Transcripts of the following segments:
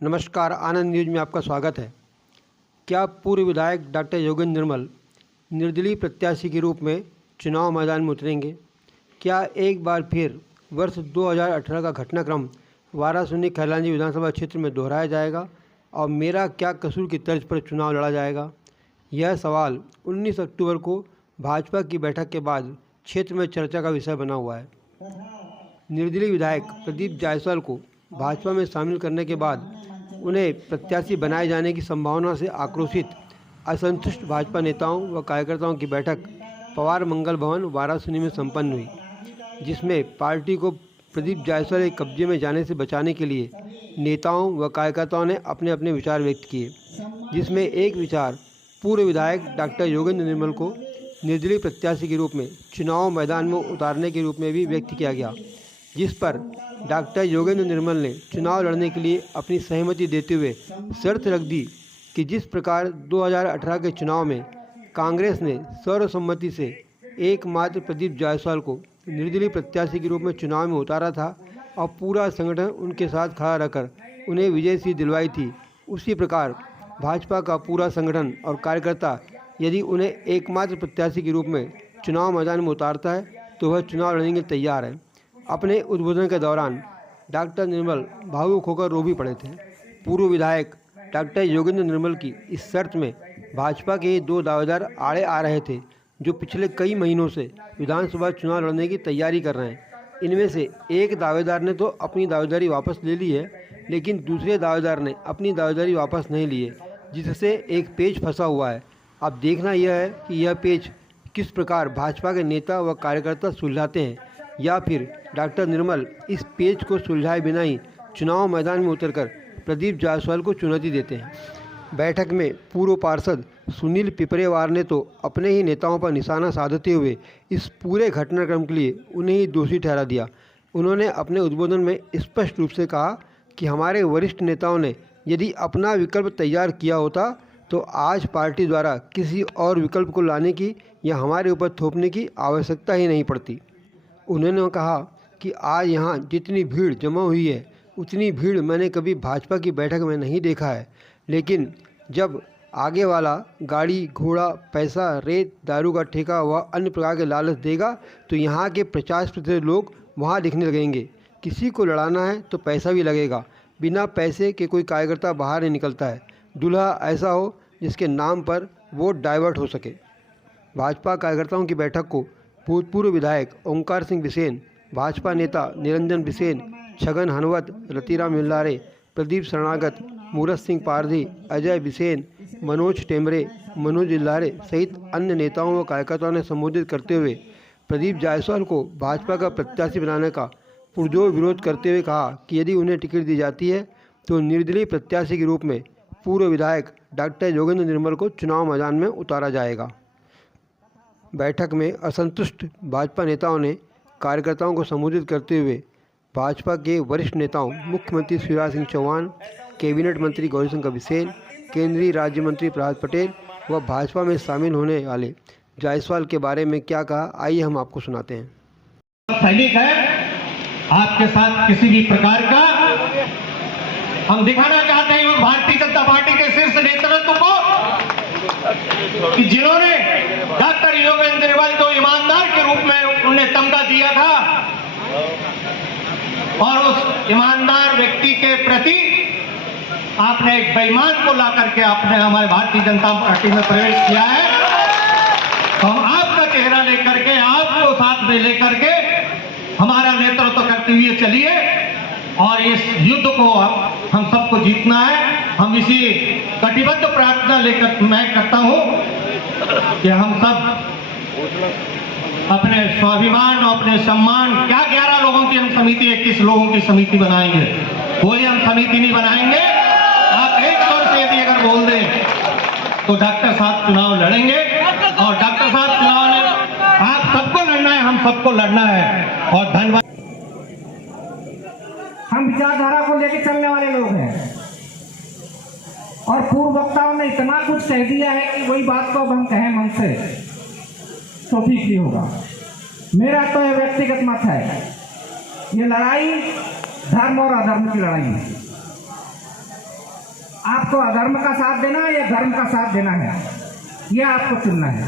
नमस्कार, आनंद न्यूज में आपका स्वागत है। क्या पूर्व विधायक डॉक्टर योगेंद्र निर्मल निर्दलीय प्रत्याशी के रूप में चुनाव मैदान में उतरेंगे? क्या एक बार फिर वर्ष 2018 का घटनाक्रम वाराणसी खैलानी विधानसभा क्षेत्र में दोहराया जाएगा और मेरा क्या कसूर की तर्ज पर चुनाव लड़ा जाएगा? यह सवाल 19 अक्टूबर को भाजपा की बैठक के बाद क्षेत्र में चर्चा का विषय बना हुआ है। निर्दलीय विधायक प्रदीप जायसवाल को भाजपा में शामिल करने के बाद उन्हें प्रत्याशी बनाए जाने की संभावना से आक्रोशित असंतुष्ट भाजपा नेताओं व कार्यकर्ताओं की बैठक पवार मंगल भवन वाराणसी में संपन्न हुई, जिसमें पार्टी को प्रदीप जायसवाल के कब्जे में जाने से बचाने के लिए नेताओं व कार्यकर्ताओं ने अपने अपने विचार व्यक्त किए, जिसमें एक विचार पूर्व विधायक डॉक्टर योगेंद्र निर्मल को निर्दलीय प्रत्याशी के रूप में चुनाव मैदान में उतारने के रूप में भी व्यक्त किया गया, जिस पर डॉक्टर योगेंद्र निर्मल ने चुनाव लड़ने के लिए अपनी सहमति देते हुए शर्त रख दी कि जिस प्रकार 2018 के चुनाव में कांग्रेस ने सर्वसम्मति से एकमात्र प्रदीप जायसवाल को निर्दलीय प्रत्याशी के रूप में चुनाव में उतारा था और पूरा संगठन उनके साथ खड़ा रहकर उन्हें विजय सी दिलवाई थी, उसी प्रकार भाजपा का पूरा संगठन और कार्यकर्ता यदि उन्हें एकमात्र प्रत्याशी के रूप में चुनाव मैदान में उतारता है तो वह चुनाव लड़ने के लिए तैयार है। अपने उद्बोधन के दौरान डॉक्टर निर्मल भावुक होकर रो भी पड़े थे। पूर्व विधायक डॉक्टर योगेंद्र निर्मल की इस शर्त में भाजपा के 2 दावेदार आड़े आ रहे थे, जो पिछले कई महीनों से विधानसभा चुनाव लड़ने की तैयारी कर रहे हैं। इनमें से एक दावेदार ने तो अपनी दावेदारी वापस ले ली है, लेकिन दूसरे दावेदार ने अपनी दावेदारी वापस नहीं ली है, जिससे एक पेच फंसा हुआ है। अब देखना यह है कि यह पेच किस प्रकार भाजपा के नेता व कार्यकर्ता सुलझाते हैं, या फिर डॉक्टर निर्मल इस पेच को सुलझाए बिना ही चुनाव मैदान में उतरकर प्रदीप जायसवाल को चुनौती देते हैं। बैठक में पूर्व पार्षद सुनील पिपरेवार ने तो अपने ही नेताओं पर निशाना साधते हुए इस पूरे घटनाक्रम के लिए उन्हें ही दोषी ठहरा दिया। उन्होंने अपने उद्बोधन में स्पष्ट रूप से कहा कि हमारे वरिष्ठ नेताओं ने यदि अपना विकल्प तैयार किया होता तो आज पार्टी द्वारा किसी और विकल्प को लाने की या हमारे ऊपर थोपने की आवश्यकता ही नहीं पड़ती। उन्होंने कहा कि आज यहाँ जितनी भीड़ जमा हुई है उतनी भीड़ मैंने कभी भाजपा की बैठक में नहीं देखा है, लेकिन जब आगे वाला गाड़ी घोड़ा पैसा रेत दारू का ठेका व अन्य प्रकार के लालच देगा तो यहाँ के 50% लोग वहाँ दिखने लगेंगे। किसी को लड़ाना है तो पैसा भी लगेगा, बिना पैसे के कोई कार्यकर्ता बाहर नहीं निकलता है। दूल्हा ऐसा हो जिसके नाम पर वोट डाइवर्ट हो सके। भाजपा कार्यकर्ताओं की बैठक को भूतपूर्व विधायक ओंकार सिंह बिसेन, भाजपा नेता निरंजन बिसेन, छगन हनवत, रतिराम मिल्लारे, प्रदीप शरणागत, मूरत सिंह पारधी, अजय बिसेन, मनोज टेमरे, मनोज इल्लारे सहित अन्य नेताओं व कार्यकर्ताओं ने संबोधित करते हुए प्रदीप जायसवाल को भाजपा का प्रत्याशी बनाने का पुरजोर विरोध करते हुए कहा कि यदि उन्हें टिकट दी जाती है तो निर्दलीय प्रत्याशी के रूप में पूर्व विधायक डॉक्टर योगेंद्र निर्मल को चुनाव मैदान में उतारा जाएगा। बैठक में असंतुष्ट भाजपा नेताओं ने कार्यकर्ताओं को संबोधित करते हुए भाजपा के वरिष्ठ नेताओं मुख्यमंत्री शिवराज सिंह चौहान, कैबिनेट मंत्री गौरीशंकर बिसेन, केंद्रीय राज्य मंत्री प्रहलाद पटेल व भाजपा में शामिल होने वाले जायसवाल के बारे में क्या कहा, आइए हम आपको सुनाते हैं। सैनिक है, आपके साथ किसी भी प्रकार का हम दिखाना चाहते हैं भारतीय जनता पार्टी के शीर्ष नेतृत्व को कि जिन्होंने डॉक्टर योगेंद्र निर्मल को ईमानदार के रूप में उन्हें तमगा दिया था और उस ईमानदार व्यक्ति के प्रति आपने एक बेईमान को ला करके आपने हमारे भारतीय जनता पार्टी में प्रवेश किया है। हम आपका चेहरा लेकर के, आपको साथ में लेकर के हमारा नेतृत्व करते हुए चलिए और इस युद्ध को हम सबको जीतना है। हम इसी कटिबद्ध प्रार्थना लेकर मैं करता हूं कि हम सब अपने स्वाभिमान और अपने सम्मान, क्या 11 लोगों की हम समिति 21 लोगों की समिति बनाएंगे, कोई हम समिति नहीं बनाएंगे। आप एक स्वर से यदि अगर बोल दें तो डॉक्टर साहब चुनाव लड़ेंगे और डॉक्टर साहब चुनाव में आप सबको लड़ना है, हम सबको लड़ना है। और धन्यवाद। हम विचारधारा को लेकर चलने वाले लोग हैं और पूर्व वक्ताओं ने इतना कुछ कह दिया है कि वही बात को अब हम कहें हमसे तो ठीक ही होगा। मेरा तो यह व्यक्तिगत मत है, ये लड़ाई धर्म और अधर्म की लड़ाई है। आपको अधर्म का साथ देना है या धर्म का साथ देना है, यह आपको चुनना है।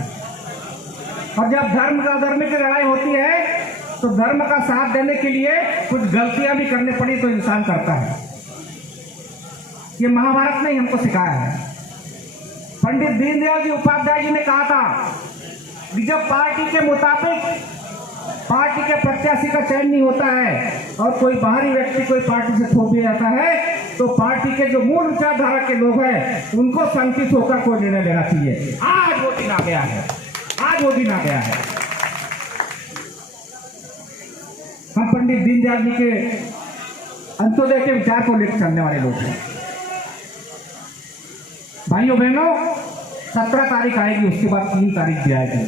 और जब धर्म का अधर्म की लड़ाई होती है तो धर्म का साथ देने के लिए कुछ गलतियां भी करनी पड़ी तो इंसान करता है। ये महाभारत ने हमको सिखाया है। पंडित दीनदयाल जी उपाध्याय जी ने कहा था कि जब पार्टी के मुताबिक पार्टी के प्रत्याशी का चयन नहीं होता है और कोई बाहरी व्यक्ति कोई पार्टी से थोप दिया जाता है तो पार्टी के जो मूल विचारधारा के लोग हैं उनको संकित होकर कोई निर्णय लेना चाहिए। आज वो दिन आ गया है, आज वो दिन आ गया है। हम पंडित दीनदयाल जी के अंत्योदय के विचार को लेकर चलने वाले लोग हैं। भाइयों बहनों, 17 तारीख आएगी, उसके बाद 3 तारीख भी आएगी।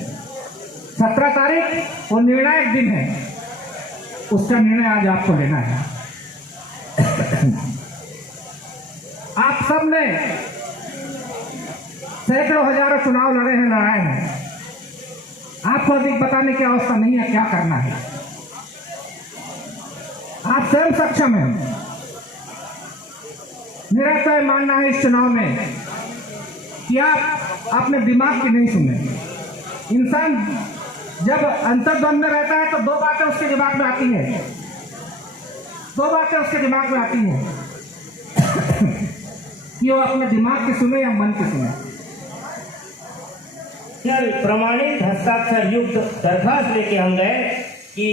17 तारीख वो निर्णायक दिन है, उसका निर्णय आज आपको लेना है। आप सब ने सैकड़ों हजारों चुनाव लड़े हैं, लड़ाए हैं। आपको अधिक बताने की आवश्यकता नहीं है क्या करना है। आप स्वयं सक्षम हैं। मेरा तो यह मानना है इस चुनाव में कि आप अपने दिमाग की नहीं सुने। इंसान जब अंतर्द्वंद में रहता है तो 2 बातें उसके दिमाग में आती हैं, 2 बातें उसके दिमाग में आती हैं कि वो अपने दिमाग की सुने या मन की सुने। प्रमाणित हस्ताक्षर युक्त दरखास्त लेके हम गए कि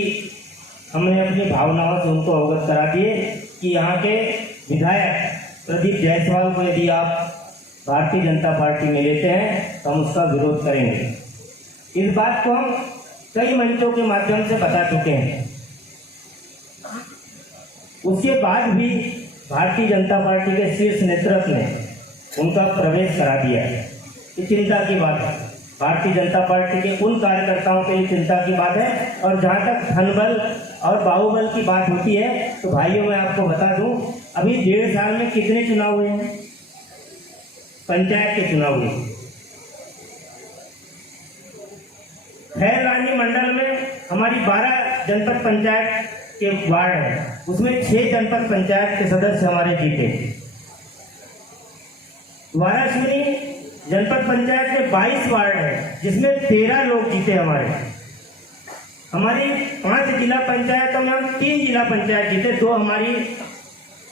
हमने अपनी भावनाओं से उनको अवगत करा दिए कि यहाँ के विधायक प्रदीप जायसवाल को यदि आप भारतीय जनता पार्टी में लेते हैं तो हम उसका विरोध करेंगे। इस बात को हम कई मंचों के माध्यम से बता चुके हैं। उसके बाद भी भारतीय जनता पार्टी के शीर्ष नेतृत्व ने उनका प्रवेश करा दिया है। ये चिंता की बात है। भारतीय जनता पार्टी के उन कार्यकर्ताओं के लिए चिंता की बात है। और जहाँ तक धनबल और बाहुबल की बात होती है तो भाइयों मैं आपको बता दूं, अभी 1.5 साल में कितने चुनाव हुए हैं? पंचायत के चुनाव हुए। खैर रानी मंडल में हमारी 12 जनपद पंचायत के वार्ड है, उसमें 6 जनपद पंचायत के सदस्य हमारे जीते। वाराणसी जनपद पंचायत में 22 वार्ड है जिसमें 13 लोग जीते हमारे। हमारी 5 जिला पंचायतों में हम 3 जिला पंचायत जीते, 2 हमारी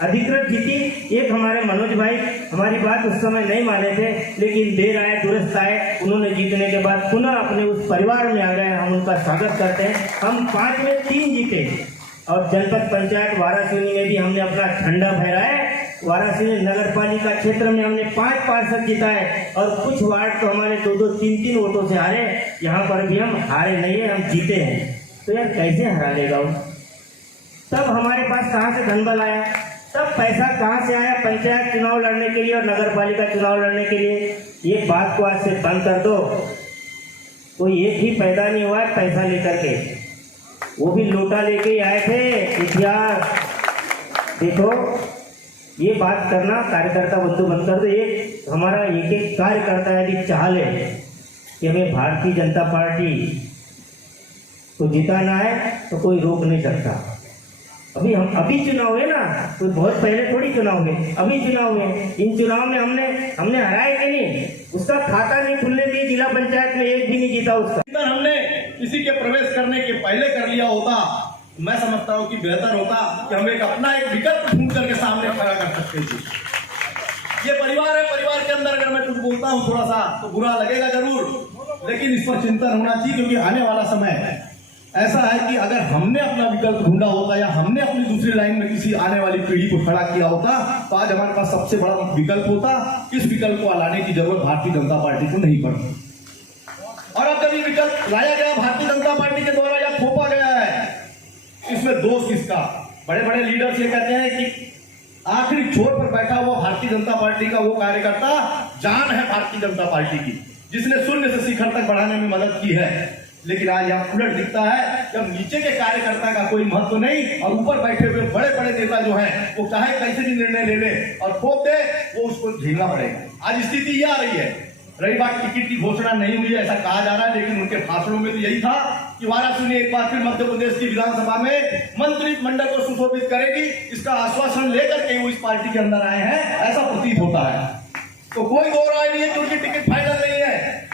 अधिकृत जीती, 1 हमारे मनोज भाई हमारी बात उस समय नहीं माने थे, लेकिन देर आए दुरुस्त आए, उन्होंने जीतने के बाद पुनः अपने उस परिवार में आ गए। हम उनका स्वागत करते हैं। हम 5 में 3 जीते। और जनपद पंचायत वाराणसी में भी हमने अपना झंडा फहराया। वाराणसी नगर पालिका क्षेत्र में हमने 5 पार्षद जिताए और कुछ वार्ड तो हमारे 2-2, 3-3 वोटों से हारे। यहाँ पर भी हम हारे नहीं है, हम जीते हैं। तो यार कैसे हरा लेगा वो? तब हमारे पास कहाँ से धनबल आया, तब पैसा कहाँ से आया पंचायत चुनाव लड़ने के लिए और नगर पालिका चुनाव लड़ने के लिए? ये बात को आज से बंद कर दो। कोई एक ही पैदा नहीं हुआ है पैसा लेकर के, वो भी लोटा लेके ही आए थे। इतिहास देखो, ये बात करना कार्यकर्ता बंधु बंद कर दो। एक हमारा एक कार्यकर्ता यदि चाह ले कि हमें भारतीय जनता पार्टी को जिताना है तो कोई रोक नहीं सकता। अभी चुनाव है ना, तो बहुत पहले थोड़ी चुनाव हुए, अभी चुनाव हुए। इन चुनाव में हमने हराए कि नहीं? उसका खाता नहीं खुलने दिए, जिला पंचायत में एक भी नहीं जीता उसका। हमने किसी के प्रवेश करने के पहले कर लिया होता, मैं समझता हूँ कि बेहतर होता कि हम एक अपना एक विकल्प ढूंढ करके सामने खड़ा कर सकते थे। ये परिवार है, परिवार के अंदर अगर मैं कुछ बोलता हूँ थोड़ा सा तो बुरा लगेगा जरूर, लेकिन इस पर चिंतन होना चाहिए, क्योंकि आने वाला समय ऐसा है कि अगर हमने अपना विकल्प ढूंढा होता या हमने अपनी दूसरी लाइन में किसी आने वाली पीढ़ी को खड़ा किया होता तो आज हमारे पास सबसे बड़ा विकल्प होता। इस विकल्प को लाने की जरूरत भारतीय जनता पार्टी को नहीं पड़ती। और अब जब ये विकल्प लाया गया भारतीय जनता पार्टी के द्वारा या थोपा गया है, इसमें दोष किसका? बड़े बड़े लीडर्स ये कहते हैं कि आखिरी छोर पर बैठा हुआ भारतीय जनता पार्टी का वो कार्यकर्ता जान है भारतीय जनता पार्टी की, जिसने शून्य से शिखर तक बढ़ाने में मदद की है। लेकिन आज यहाँ उलट दिखता है जब नीचे के कार्यकर्ता का कोई महत्व नहीं और ऊपर बैठे हुए बड़े बड़े नेता जो हैं वो चाहे कैसे भी निर्णय ले ले और ठोक दे, वो उसको झेलना पड़ेगा। आज स्थिति ये आ रही है। रही बात टिकट की घोषणा नहीं हुई ऐसा कहा जा रहा है, लेकिन उनके भाषणों में तो यही था कि वाराणसी ने एक बार फिर मध्य प्रदेश की विधानसभा में मंत्रिमंडल को सुशोभित करेगी, इसका आश्वासन लेकर के वो इस पार्टी के अंदर आए हैं, ऐसा प्रतीत होता है। तो कोई दो राय नहीं है कि उनकी टिकट फाइनल नहीं है।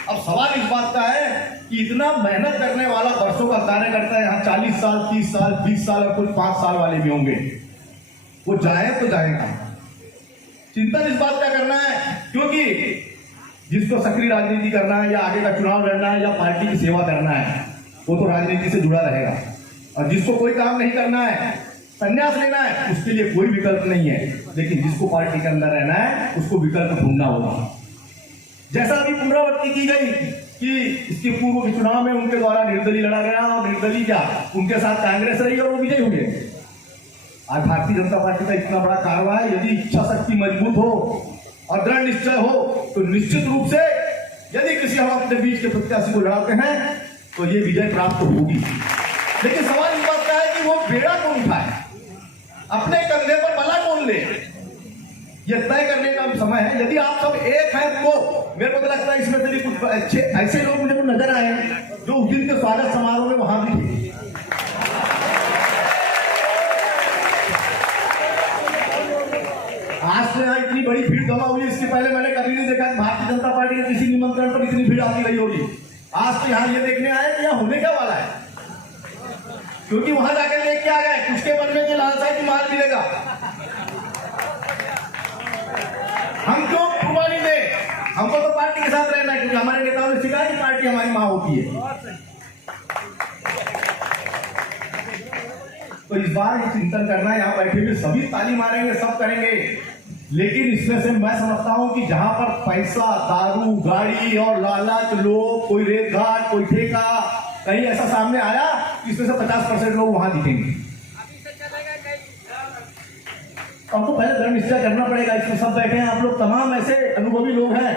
अब सवाल इस बात का है कि इतना मेहनत करने वाला वर्षों का कार्यकर्ता है, यहाँ 40 साल 30 साल 20 साल और कुछ 5 साल वाले भी होंगे, वो जाए तो जाएगा। चिंतन इस बात का करना है, क्योंकि जिसको सक्रिय राजनीति करना है या आगे का चुनाव लड़ना है या पार्टी की सेवा करना है, वो तो राजनीति से जुड़ा रहेगा। और जिसको कोई काम नहीं करना है, संन्यास लेना है, उसके लिए कोई विकल्प नहीं है। लेकिन जिसको पार्टी के अंदर रहना है, उसको विकल्प ढूंढना होगा। जैसा अभी पुनरावृत्ति की गई कि इसके पूर्व के चुनाव में उनके द्वारा निर्दलीय लड़ा गया और निर्दलीय क्या उनके साथ कांग्रेस रही और वो विजयी हुए। आज भारतीय जनता पार्टी का इतना बड़ा कारवा है, यदि इच्छा शक्ति मजबूत हो और दृढ़ निश्चय हो तो निश्चित रूप से यदि किसी हम अपने बीच के प्रत्याशी को लड़ाते हैं तो ये विजय प्राप्त होगी। लेकिन सवाल इस बात का है कि वो बेड़ा कौन उठाए, अपने कंधे पर बला कौन ले, ये तय करने का समय है। यदि आप सब एक हैं तो मेरे को तो लगता है इसमें से भी कुछ अच्छे ऐसे लोग मुझे नजर आए जो उस दिन के स्वागत समारोह में वहां भी थे। आज से यहाँ इतनी बड़ी भीड़ जमा हुई, इसके पहले मैंने कभी नहीं देखा भारतीय जनता पार्टी के किसी निमंत्रण पर इतनी भीड़ आती रही होगी। आज तो यहाँ ये देखने आए कि यहाँ होने क्या वाला है, क्योंकि वहां जाकर देख के आ गए कुछ के मन में जो लालसा है कि माल मिलेगा। हम क्यों कुर्बानी दें, हमको तो पार्टी के साथ रहना है, क्योंकि हमारे नेताओं ने सिखाया कि पार्टी हमारी मां होती है। तो इस बार ये चिंतन करना है, यहाँ बैठे हुए सभी ताली मारेंगे, सब करेंगे, लेकिन इसमें से मैं समझता हूं कि जहां पर पैसा, दारू, गाड़ी और लालच, लोग, कोई रेत घाट, कोई ठेका कहीं ऐसा सामने आया, इसमें से 50% लोग वहां दिखेंगे। हमको पहले दृढ़ निश्चय करना पड़ेगा। इसमें सब बैठे हैं आप लोग, तमाम ऐसे अनुभवी लोग हैं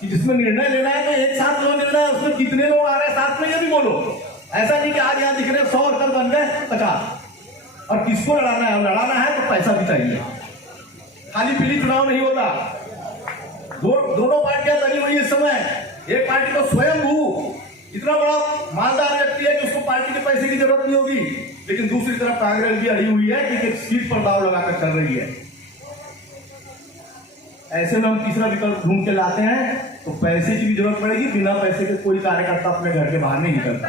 कि जिसमें निर्णय लेना है तो एक साथ लो निर्णय, उसमें कितने लोग आ रहे हैं साथ में ये भी बोलो। ऐसा नहीं कि आज यहाँ दिख रहे 100 और कल बन गए 50। और किसको लड़ाना है, लड़ाना है तो पैसा भी चाहिए, खाली पीली चुनाव नहीं होता। दोनों पार्टियां लड़ी हुई इस समय, एक पार्टी को स्वयं इतना बड़ा मालदार व्यक्ति है कि उसको पार्टी के पैसे की जरूरत नहीं होगी, लेकिन दूसरी तरफ कांग्रेस भी अड़ी हुई है कि सीट पर दाव लगाकर चल रही है। ऐसे में हम तीसरा विकल्प ढूंढ के लाते हैं तो पैसे की भी जरूरत पड़ेगी, बिना पैसे के कोई कार्यकर्ता अपने घर के बाहर नहीं निकलता।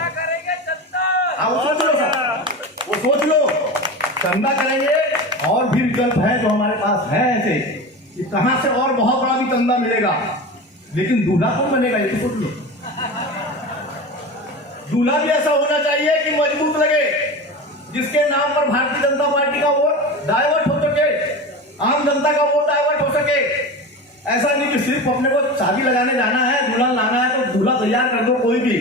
वो सोच लो सर, वो सोच लो, चंदा करेंगे। और भी विकल्प है जो हमारे पास है ऐसे कि कहां से और बहुत बड़ा भी चंदा मिलेगा, लेकिन दूल्हा कौन बनेगा ये तो सोच लो। दूल्हा भी ऐसा होना चाहिए कि मजबूत लगे, जिसके नाम पर भारतीय जनता पार्टी का वोट डाइवर्ट हो सके, आम जनता का वोट डाइवर्ट हो सके। ऐसा नहीं कि सिर्फ अपने को शादी लगाने जाना है, दूल्हा लाना है तो दूल्हा तैयार कर दो कोई भी,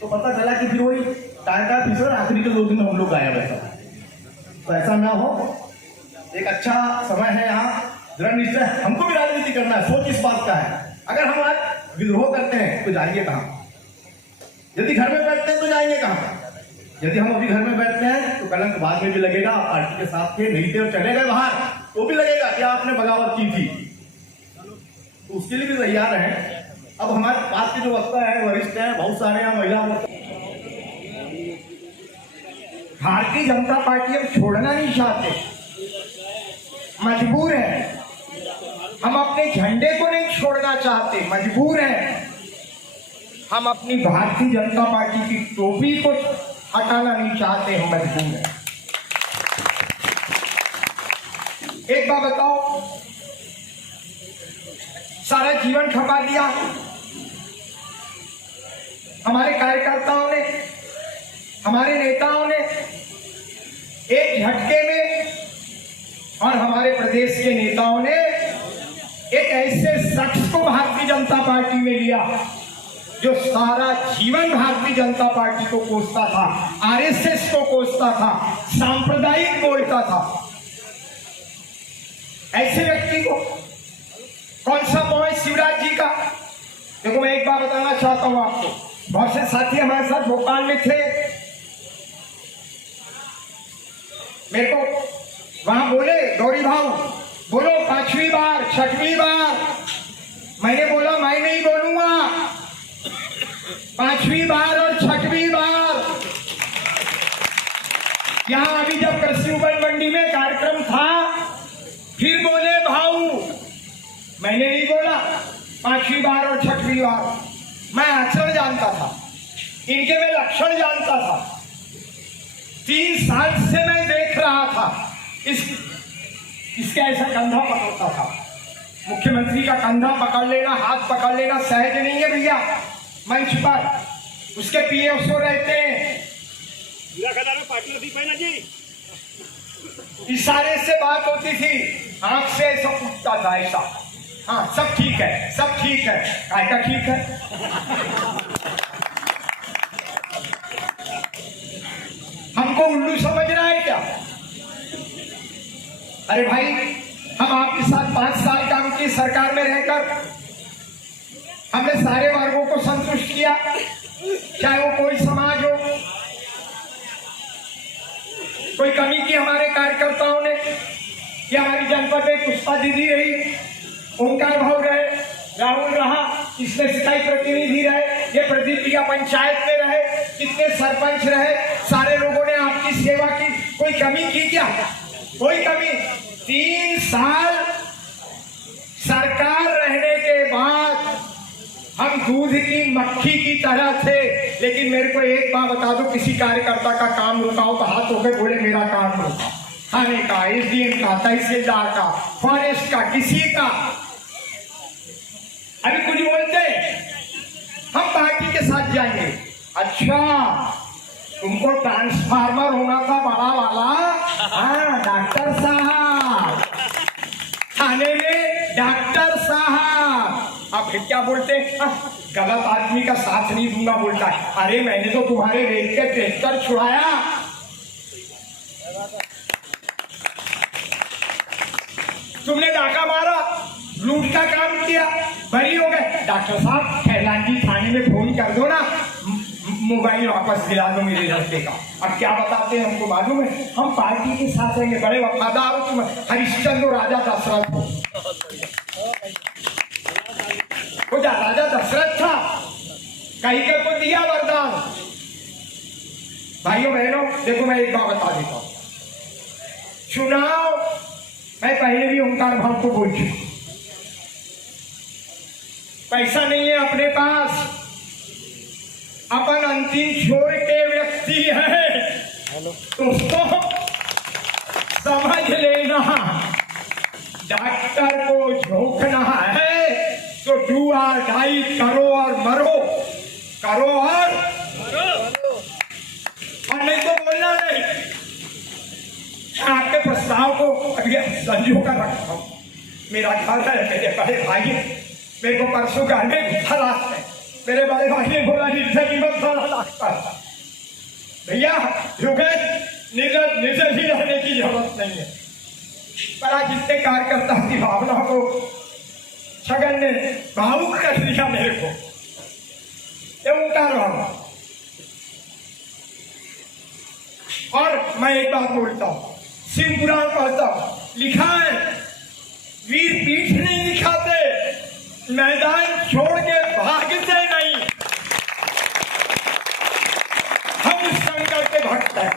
तो पता चला कि फिर वही टाटा फिसर आखिरी के 2 दिन हम लोग गायब। तो ऐसा ना हो, एक अच्छा समय है यहाँ, दृढ़ निश्चय। हमको भी राजनीति करना है, सोच इस बात का है। अगर हम आज विद्रोह करते हैं तो जाएंगे कहाँ, यदि घर में बैठते हैं तो जाएंगे कहाँ। यदि हम अभी घर में बैठते हैं तो कलंक बाद में भी लगेगा, पार्टी के साथ थे नहीं थे और चले गए बाहर तो भी लगेगा कि आपने बगावत की थी, तो उसके लिए भी तैयार हैं। अब हमारे पास के जो वक्ता है, वरिष्ठ हैं, बहुत सारे यहाँ महिला। भारतीय जनता पार्टी हम छोड़ना नहीं चाहते, मजबूर है। हम अपने झंडे को नहीं छोड़ना चाहते, मजबूर है। हम अपनी भारतीय जनता पार्टी की टोपी को हटाना नहीं चाहते, हम मजबूर हैं। एक बात बताओ, सारा जीवन खपा दिया हमारे कार्यकर्ताओं ने, हमारे नेताओं ने एक झटके में, और हमारे प्रदेश के नेताओं ने एक ऐसे शख्स को भारतीय जनता पार्टी में लिया जो सारा जीवन भारतीय जनता पार्टी को कोसता था, आरएसएस को कोसता था, सांप्रदायिक बोलता था। ऐसे व्यक्ति को कौन सा मोह शिवराज जी का। देखो मैं एक बार बताना चाहता हूं आपको, बहुत से साथी हमारे साथ भोपाल में थे, मेरे को वहां बोले गौरी भाऊ बोलो 5वीं बार 6वीं बार। मैंने बोला मैं नहीं बोलूंगा 5वीं बार और 6वीं बार। यहां अभी जब कृषि उपज मंडी में कार्यक्रम था, फिर बोले भाऊ मैंने नहीं बोला 5वीं बार और 6वीं बार, मैं अक्षर जानता था, इनके मैं लक्षण जानता था। 3 साल से मैं देख रहा था इसका ऐसा कंधा पकड़ता था। मुख्यमंत्री का कंधा पकड़ लेना, हाथ पकड़ लेना सहज नहीं है भैया। मंच पर उसके पीएसओ रहते हैं, इशारे से बात होती थी, आंख से ऐसा उठता था ऐसा, हाँ सब ठीक है, सब ठीक है। काय का ठीक है? हमको उल्लू समझ रहा है क्या? अरे भाई, हम आपके साथ 5 साल काम की सरकार में रहकर हमने सारे वर्गों को संतुष्ट किया, चाहे वो कोई समाज हो। कोई कमी की हमारे कार्यकर्ताओं ने, या हमारी जनपद में पुष्पा दीदी रही, ओंकार भाव रहे, राहुल रहा, इसमें सिंचाई प्रतिनिधि रहे, ये प्रदीपिया पंचायत में रहे, कितने सरपंच रहे, सारे लोगों ने आपकी सेवा की। कोई कमी की क्या? कोई कमी? 3 साल सरकार रहने के बाद हम दूध की मक्खी की तरह थे। लेकिन मेरे को एक बात बता दो, किसी कार्यकर्ता का काम रुकाओ तो हाथ होकर बोले मेरा काम रुका। थाने का, एसडीएम का, तहसीलदार का, फॉरेस्ट का, किसी का। अभी कुछ बोलते हम पार्टी के साथ जाएंगे। अच्छा, तुमको ट्रांसफार्मर होना था बड़ा वाला? हाँ डॉक्टर साहब, थाने में डॉक्टर साहब। आप फिर क्या बोलते हैं? गलत आदमी का साथ नहीं दूंगा बोलता है। अरे मैंने तो तुम्हारे रेल के ट्रैक्टर छुड़ाया, तुमने डाका मारा, लूट का काम किया, बरी हो गए। डॉक्टर साहब खैलांडी थाने में फोन कर दो ना, मोबाइल वापस दिला दो मेरे लड़के का। अब क्या बताते हैं, हमको मालूम है हम पार्टी के साथ रहेंगे, बड़े वफादार हो तुम। हरिश्चंद्र राजा दशरथ हो, वो राजा दशरथ था, कहीं के को दिया वरदान। भाइयों बहनों, देखो मैं एक बात बता देता हूं, चुनाव मैं पहले भी ओंकार भाव को बोल चुका, पैसा नहीं है अपने पास, अपन अंतिम छोर के व्यक्ति है। दोस्तों समझ लेना, डॉक्टर को झोंकना है तो डू और डाई करो और मरो, करो और नहीं तो बोलना नहीं। आपके प्रस्ताव को अभी संजो कर रखा हूं। मेरा घर है, मेरे बड़े भाई, मेरे को परसों घर में हालात है, मेरे बड़े भाई ने बोला जिंदगी में भैया रुके, निर्जल ही रहने की जरूरत नहीं है। पर जितने कार्यकर्ता की भावना को छगन ने भावुक कर दिया मेरे को, ये ओंकार भाव। और मैं एक बात बोलता हूं, शिव पुराण पढ़ता हूं, लिखा है वीर पीठ नहीं दिखाते, मैदान छोड़ के भागते नहीं। हम इस संकट के भक्त हैं।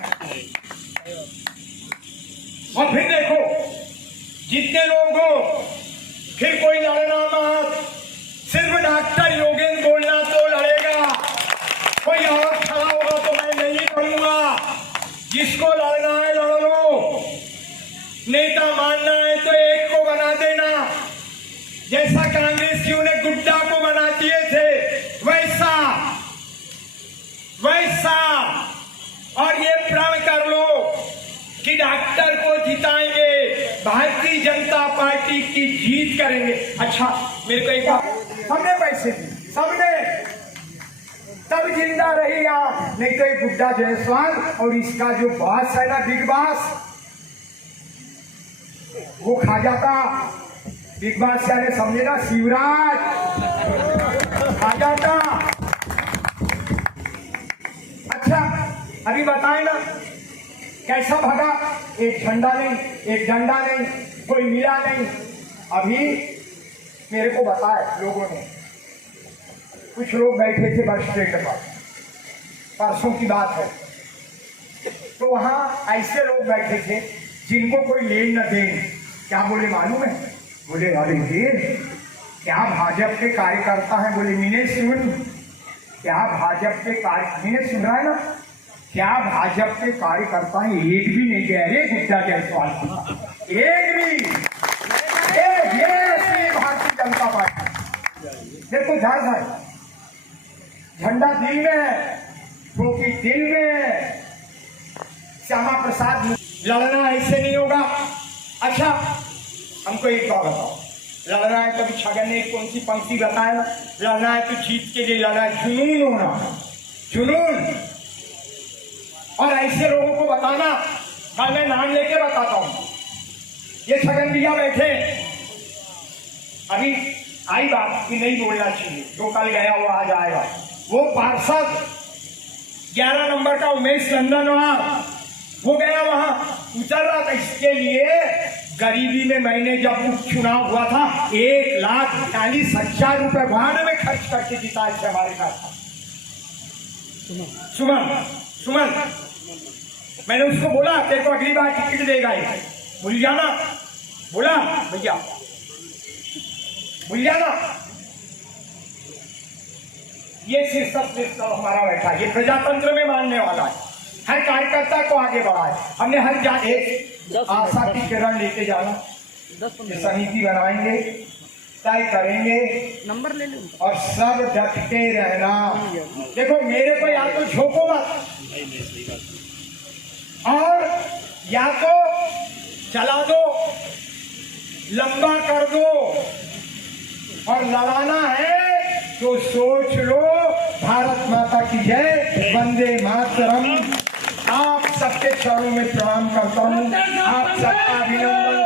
और फिर देखो जितने लोग हो, फिर कोई लड़ना मत, सिर्फ डॉक्टर योगेंद्र बोलना तो लड़ेगा, कोई और खड़ा होगा तो मैं नहीं लड़ूंगा। जिसको लड़ना है लड़ लो, नेता मानना है तो एक को बना देना, जैसा कांग्रेस की उन्हें गुड्डा को बना दिए थे वैसा वैसा। और ये प्रण कर लो कि डॉक्टर को जिताएंगे, भारतीय जनता पार्टी की जीत करेंगे। अच्छा मेरे को एक बात, हमने पैसे दिए सबने, तब जिंदा रही आप, नहीं तो एक गुड्डा जायसवाल और इसका जो बास है ना बिग बास, वो खा जाता। बिग बास यानी समझे ना, शिवराज खा जाता। अच्छा अभी बताए ना कैसा भगा, एक झंडा नहीं, एक डंडा नहीं, कोई मिला नहीं। अभी मेरे को बताए लोगों ने, कुछ लोग बैठे थे बस स्टैंड के पास, परसों की बात है, तो वहां ऐसे लोग बैठे थे जिनको कोई लेन न देन। क्या बोले मालूम है? बोले अरे ये क्या भाजपा के कार्यकर्ता हैं? बोले मैंने सुन, क्या भाजपा के मैंने सुन रहा है ना, क्या भाजपा के कार्यकर्ता हैं? एक भी नहीं गए रे गुड्डा जायसवाल, एक भी। ये भारतीय जनता पार्टी देखो झाड़ भाई, झंडा दिल में है, टोपी दिल में है, श्यामा प्रसाद लड़ना ऐसे नहीं होगा। अच्छा हमको एक बात बताओ, लड़ना है कभी छगन ने कौन सी पंक्ति बताया? लड़ना है तो जीत के लिए लड़ना है, जुनून होना, जुनून। और ऐसे लोगों को बताना, कल मैं नाम लेके बताता हूं, ये छगन भैया बैठे, अभी आई बात कि नहीं बोलना चाहिए, जो कल गया वो आज आएगा। वो पार्षद 11 नंबर का उमेश लंदन वहां, वो गया वहां उतर रहा था। इसके लिए गरीबी में मैंने जब उपचुनाव हुआ था 1,42,000 रुपए वाहन में खर्च करके जिताए थे हमारे साथ। सुमन मैंने उसको बोला तेरे को अगली बार टिकट देगा, भूल जाना, बोला भैया भूल जाना। ये शीर्षक हमारा बैठा, ये प्रजातंत्र में मानने वाला है, हर कार्यकर्ता को आगे बढ़ाए। हमने हर जाके आशा की किरण लेके जाना, समिति बनाएंगे, तय करेंगे, नंबर ले लो और सब डटके रहना। देखो मेरे को या तो झोंको मत, और या तो चला दो, लंबा कर दो, और लड़ाना है तो सोच लो। भारत माता की जय, वंदे मातरम। आप सबके चरणों में प्रणाम करता हूँ, आप सबका अभिनंदन